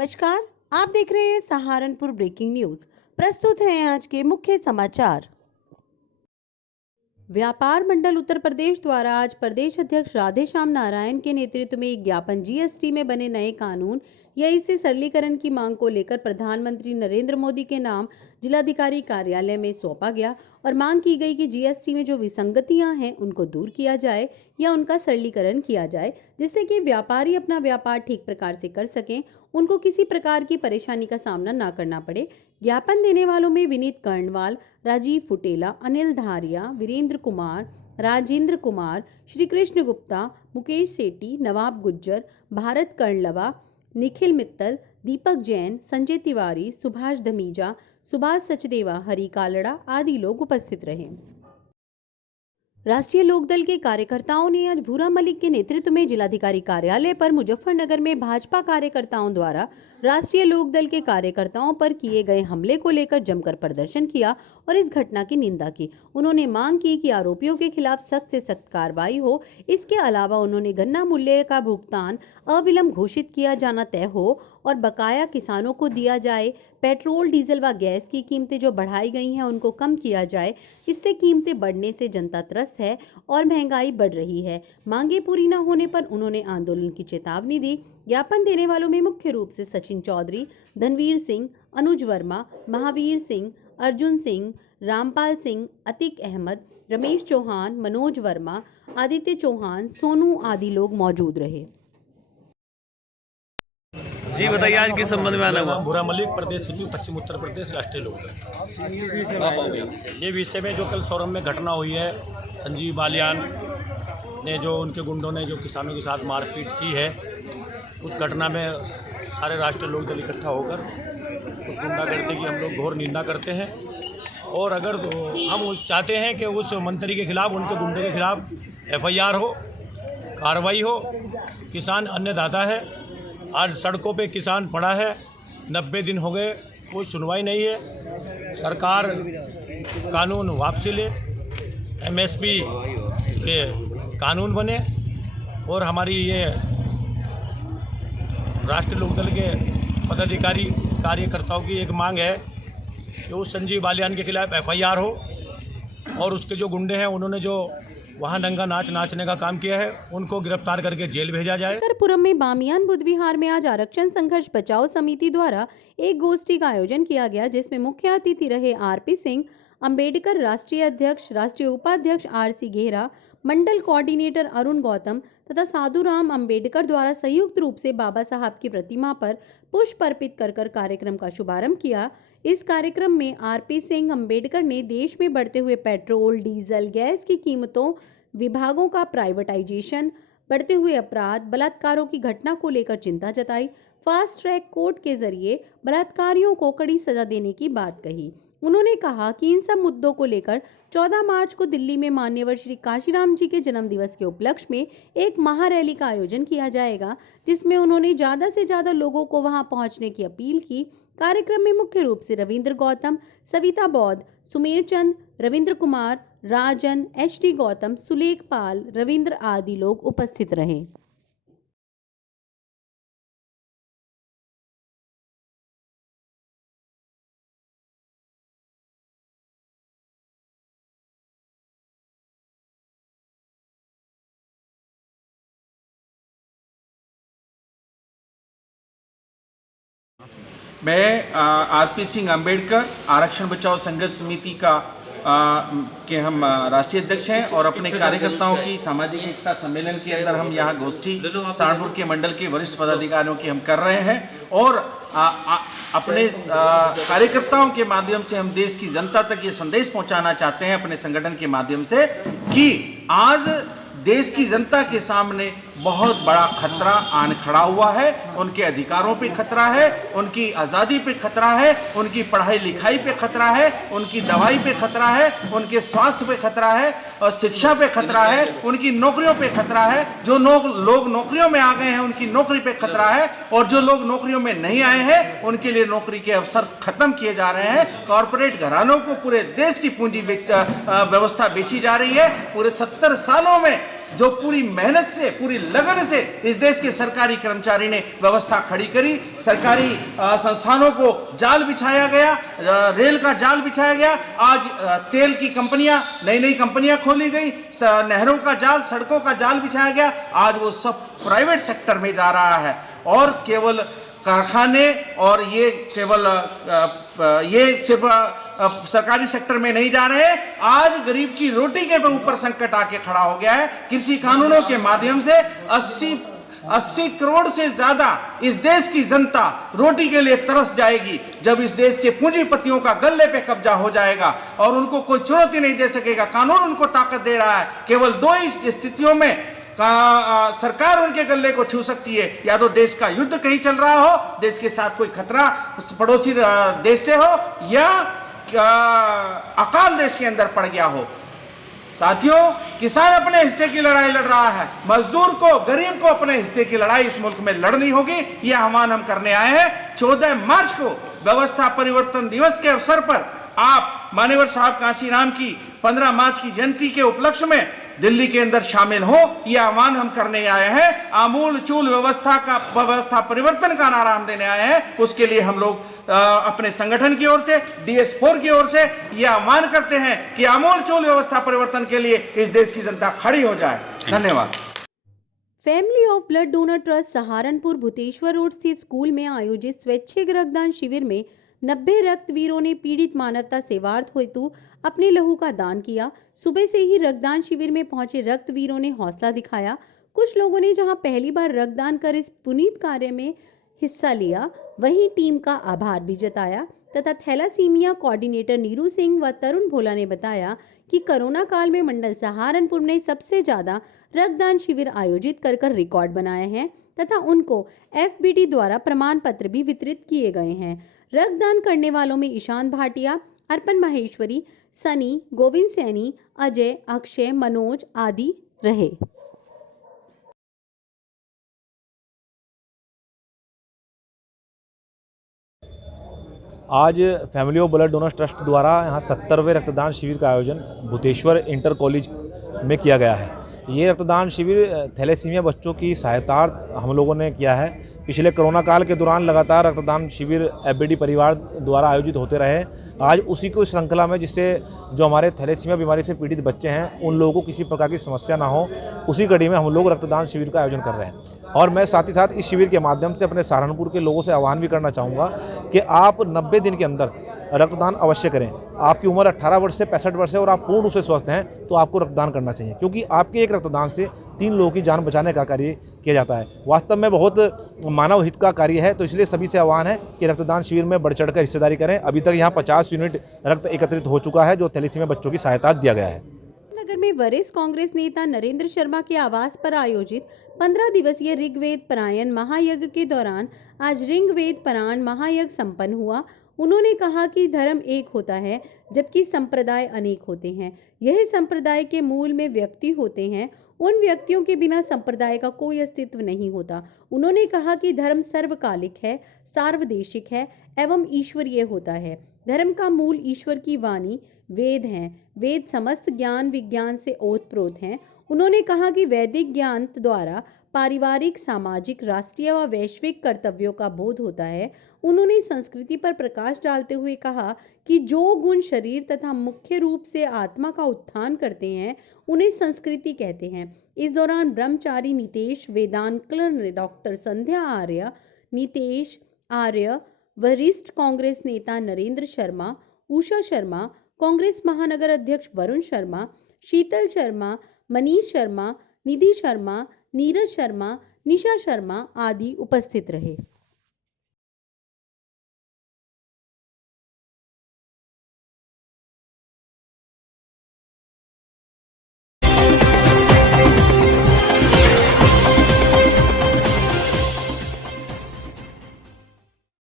नमस्कार, आप देख रहे हैं सहारनपुर ब्रेकिंग न्यूज। प्रस्तुत हैं आज के मुख्य समाचार। व्यापार मंडल उत्तर प्रदेश द्वारा आज प्रदेश अध्यक्ष राधेश्याम नारायण के नेतृत्व में एक ज्ञापन जीएसटी में बने नए कानून या इसे सरलीकरण की मांग को लेकर प्रधानमंत्री नरेंद्र मोदी के नाम जिलाधिकारी कार्यालय में सौंपा गया और मांग की गई कि जीएसटी में जो विसंगतियां हैं उनको दूर किया जाए या उनका सरलीकरण किया जाए, जिससे कि व्यापारी अपना व्यापार ठीक प्रकार से कर सकें, उनको किसी प्रकार की परेशानी का सामना ना करना पड़े। ज्ञापन देने वालों में विनीत कर्णवाल, राजीव फुटेला, अनिल धारिया, वीरेंद्र कुमार, राजेंद्र कुमार, श्री कृष्ण गुप्ता, मुकेश सेठी, नवाब गुज्जर, भारत कर्णलवा, निखिल मित्तल, दीपक जैन, संजय तिवारी, सुभाष धमीजा, सुभाष सचदेवा, हरि कालड़ा आदि लोग उपस्थित रहे। राष्ट्रीय लोकदल के कार्यकर्ताओं ने आज भूरा मलिक के नेतृत्व में जिलाधिकारी कार्यालय पर मुजफ्फरनगर में भाजपा कार्यकर्ताओं द्वारा राष्ट्रीय लोकदल के कार्यकर्ताओं पर किए गए हमले को लेकर जमकर प्रदर्शन किया और इस घटना की निंदा की। उन्होंने मांग की कि आरोपियों के खिलाफ सख्त से सख्त कार्रवाई हो। इसके अलावा उन्होंने गन्ना मूल्य का भुगतान अविलंब घोषित किया जाना तय हो और बकाया किसानों को दिया जाए। पेट्रोल, डीजल व गैस की कीमतें जो बढ़ाई गई हैं उनको कम किया जाए। इससे कीमतें बढ़ने से जनता त्रस्त है और महंगाई बढ़ रही है। मांगे पूरी न होने पर उन्होंने आंदोलन की चेतावनी दी। ज्ञापन देने वालों में मुख्य रूप से सचिन चौधरी, धनवीर सिंह, अनुज वर्मा, महावीर सिंह, अर्जुन सिंह, रामपाल सिंह, अतीक अहमद, रमेश चौहान, मनोज वर्मा, आदित्य चौहान, सोनू आदि लोग मौजूद रहे। जी बताइए, आज किस संबंध में आना हुआ? भूरा मलिक, प्रदेश सचिव, पश्चिम उत्तर प्रदेश, राष्ट्रीय लोकदल। ये विषय में जो कल शोरूम में घटना हुई है, संजीव बालियान ने जो उनके गुंडों ने जो किसानों के साथ मारपीट की है, उस घटना में सारे राष्ट्रीय लोकदल इकट्ठा होकर उस गुंडागर्दी की हम लोग घोर निंदा करते हैं। और अगर हम चाहते हैं कि उस मंत्री के खिलाफ, उनके गुंडे के खिलाफ FIR हो, कार्रवाई हो। किसान अन्नदाता है, आज सड़कों पे किसान पड़ा है, 90 दिन हो गए, कोई सुनवाई नहीं है। सरकार कानून वापसी ले, MSP के कानून बने और हमारी ये राष्ट्रीय लोकदल के पदाधिकारी कार्यकर्ताओं की एक मांग है कि उस संजीव बालियान के खिलाफ FIR हो और उसके जो गुंडे हैं उन्होंने जो वहाँ नंगा नाच नाचने का काम किया है उनको गिरफ्तार करके जेल भेजा जाए। करपुरम में बामियान बुद्ध विहार में आज आरक्षण संघर्ष बचाओ समिति द्वारा एक गोष्ठी का आयोजन किया गया, जिसमें मुख्य अतिथि रहे RP सिंह, अंबेडकर राष्ट्रीय अध्यक्ष, राष्ट्रीय उपाध्यक्ष RC गेहरा, मंडल कोऑर्डिनेटर अरुण गौतम तथा साधुराम अंबेडकर द्वारा संयुक्त रूप से बाबा साहब की प्रतिमा पर पुष्प अर्पित कर कार्यक्रम का शुभारंभ किया। इस कार्यक्रम में RP सिंह अंबेडकर ने देश में बढ़ते हुए पेट्रोल, डीजल, गैस की कीमतों, विभागों का प्राइवेटाइजेशन, बढ़ते हुए अपराध, बलात्कारों की घटना को लेकर चिंता जताई। फास्ट ट्रैक कोर्ट के जरिए बलात्कारियों को कड़ी सजा देने की बात कही। उन्होंने कहा कि इन सब मुद्दों को लेकर 14 मार्च को दिल्ली में मान्यवर श्री काशीराम जी के जन्म दिवस के उपलक्ष्य में एक महारैली का आयोजन किया जाएगा, जिसमें उन्होंने ज्यादा से ज्यादा लोगों को वहां पहुंचने की अपील की। कार्यक्रम में मुख्य रूप से रविंद्र गौतम, सविता बौद्ध, सुमेर चंद, रविंद्र कुमार, राजन, HD गौतम, सुलेख पाल, रविंद्र आदि लोग उपस्थित रहे। मैं RP सिंह अंबेडकर आरक्षण बचाओ संघर्ष समिति का के हम राष्ट्रीय अध्यक्ष हैं और अपने कार्यकर्ताओं की सामाजिक एकता सम्मेलन के अंदर हम यहाँ गोष्ठी सहारनपुर के मंडल के वरिष्ठ पदाधिकारियों की हम कर रहे हैं और अपने कार्यकर्ताओं के माध्यम से हम देश की जनता तक ये संदेश पहुंचाना चाहते हैं अपने संगठन के माध्यम से कि आज देश की जनता के सामने बहुत बड़ा खतरा आन खड़ा हुआ है। उनके अधिकारों पे खतरा है, उनकी आज़ादी पे खतरा है, उनकी पढ़ाई लिखाई पे खतरा है, उनकी दवाई पे खतरा है, उनके स्वास्थ्य पे खतरा है और शिक्षा पे खतरा है, उनकी नौकरियों पे खतरा है। जो लोग नौकरियों में आ गए हैं उनकी नौकरी पे खतरा है और जो लोग नौकरियों में नहीं आए हैं उनके लिए नौकरी के अवसर खत्म किए जा रहे हैं। कॉरपोरेट घरानों को पूरे देश की पूंजी व्यवस्था बेची जा रही है। पूरे 70 सालों में जो पूरी मेहनत से, पूरी लगन से इस देश के सरकारी कर्मचारी ने व्यवस्था खड़ी करी। सरकारी संस्थानों को जाल बिछाया गया, रेल का जाल बिछाया गया। आज तेल की कंपनियां, नई नई कंपनियां खोली गई, नहरों का जाल, सड़कों का जाल बिछाया गया। आज वो सब प्राइवेट सेक्टर में जा रहा है और केवल कारखाने और ये केवल ये सिर्फ सरकारी सेक्टर में नहीं जा रहे। आज गरीब की रोटी के ऊपर संकट आके खड़ा हो गया है। कृषि कानूनों के माध्यम से 80 करोड़ से ज्यादा इस देश की जनता रोटी के लिए तरस जाएगी जब इस देश के पूंजीपतियों का गले पे कब्जा हो जाएगा और उनको कोई चुनौती नहीं दे सकेगा। कानून उनको ताकत दे रहा है। केवल दो ही स्थितियों में सरकार उनके गले को छू सकती है, या तो देश का युद्ध कहीं चल रहा हो, देश के साथ कोई खतरा पड़ोसी देश से हो, या अकाल देश के अंदर पड़ गया हो। साथियों, किसान अपने हिस्से की लड़ाई लड़ रहा है। मजदूर को, गरीब को अपने हिस्से की लड़ाई इस मुल्क में लड़नी होगी। यह आह्वान हम करने आए हैं। 14 मार्च को व्यवस्था परिवर्तन दिवस के अवसर पर आप मान्यवर साहब कांशीराम की 15 मार्च की जयंती के उपलक्ष्य में दिल्ली के अंदर शामिल हो, यह आह्वान हम करने आए हैं। आमूल चूल व्यवस्था परिवर्तन का नारा हम देने आए हैं। उसके लिए हम लोग अपने संगठन की ओर से, DS4 की ओर से यह आह्वान करते हैं कि आमूल चूल व्यवस्था परिवर्तन के लिए इस देश की जनता खड़ी हो जाए। धन्यवाद। Family of blood donor trust Saharanpur Bhuteshwar road स्थित स्कूल में आयोजित स्वैच्छिक रक्तदान शिविर में 90 रक्तवीरों ने पीड़ित मानवता सेवार्थ हेतु अपने लहू का दान किया। सुबह से ही रक्तदान शिविर में पहुंचे रक्तवीरों ने हौसला दिखाया। कुछ लोगों ने जहां पहली बार रक्तदान कर इस पुनीत कार्य में हिस्सा लिया, वहीं टीम का आभार भी जताया तथा थैलासीमिया कोऑर्डिनेटर नीरू सिंह व तरुण भोला ने बताया कि कोरोना काल में मंडल सहारनपुर ने सबसे ज्यादा रक्तदान शिविर आयोजित कर रिकॉर्ड बनाए हैं तथा उनको FBT द्वारा प्रमाण पत्र भी वितरित किए गए हैं। रक्तदान करने वालों में ईशान भाटिया, अर्पण माहेश्वरी, सनी, गोविंद सैनी, अजय, अक्षय, मनोज आदि रहे। आज family of blood donors trust द्वारा यहाँ 70वें रक्तदान शिविर का आयोजन भूतेश्वर इंटर कॉलेज में किया गया है। ये रक्तदान शिविर थैलेसीमिया बच्चों की सहायतार्थ हम लोगों ने किया है। पिछले कोरोना काल के दौरान लगातार रक्तदान शिविर FBT परिवार द्वारा आयोजित होते रहे। आज उसी को श्रृंखला में, जिससे जो हमारे थैलेसीमिया बीमारी से पीड़ित बच्चे हैं उन लोगों को किसी प्रकार की समस्या ना हो, उसी कड़ी में हम लोग रक्तदान शिविर का आयोजन कर रहे हैं। और मैं साथ ही साथ इस शिविर के माध्यम से अपने सहारनपुर के लोगों से आह्वान भी करना चाहूँगा कि आप 90 दिन के अंदर रक्तदान अवश्य करें। आपकी उम्र 18 वर्ष से 65 वर्ष है और आप पूर्ण रूप से स्वस्थ हैं तो आपको रक्तदान करना चाहिए, क्योंकि आपके एक रक्तदान से 3 लोगों की जान बचाने का कार्य किया जाता है। वास्तव में बहुत मानव हित का कार्य है, तो इसलिए सभी से आह्वान है कि रक्तदान शिविर में बढ़ चढ़कर हिस्सेदारी करें। अभी तक यहाँ 50 यूनिट रक्त एकत्रित हो चुका है जो थैलेसीमिया बच्चों की सहायता दिया गया है। नगर में वरिष्ठ कांग्रेस नेता नरेंद्र शर्मा के आवास पर आयोजित 15 दिवसीय ऋग्वेद पारायण महायज्ञ के दौरान आज ऋग्वेद पारायण महायज्ञ संपन्न हुआ। उन्होंने कहा कि धर्म एक होता है जबकि संप्रदाय अनेक होते हैं। यह संप्रदाय के मूल में व्यक्ति होते हैं। उन व्यक्तियों के बिना संप्रदाय का कोई अस्तित्व नहीं होता। उन्होंने कहा कि धर्म सर्वकालिक है, सार्वदेशिक है एवं ईश्वरीय होता है। धर्म का मूल ईश्वर की वाणी वेद हैं। वेद समस्त ज्ञान विज्ञान से ओतप्रोत हैं। उन्होंने कहा कि वैदिक ज्ञान द्वारा पारिवारिक, सामाजिक, राष्ट्रीय व वैश्विक कर्तव्यों का बोध होता है। उन्होंने संस्कृति पर प्रकाश डालते हुए कहा कि जो गुण शरीर तथा मुख्य रूप से आत्मा का उत्थान करते हैं उन्हें संस्कृति कहते हैं। इस दौरान ब्रह्मचारी नितेश, वेदांकल डॉक्टर संध्या आर्य, नितेश आर्य, वरिष्ठ कांग्रेस नेता नरेंद्र शर्मा, उषा शर्मा, कांग्रेस महानगर अध्यक्ष वरुण शर्मा, शीतल शर्मा, मनीष शर्मा, निधि शर्मा, नीरज शर्मा, निशा शर्मा आदि उपस्थित रहे।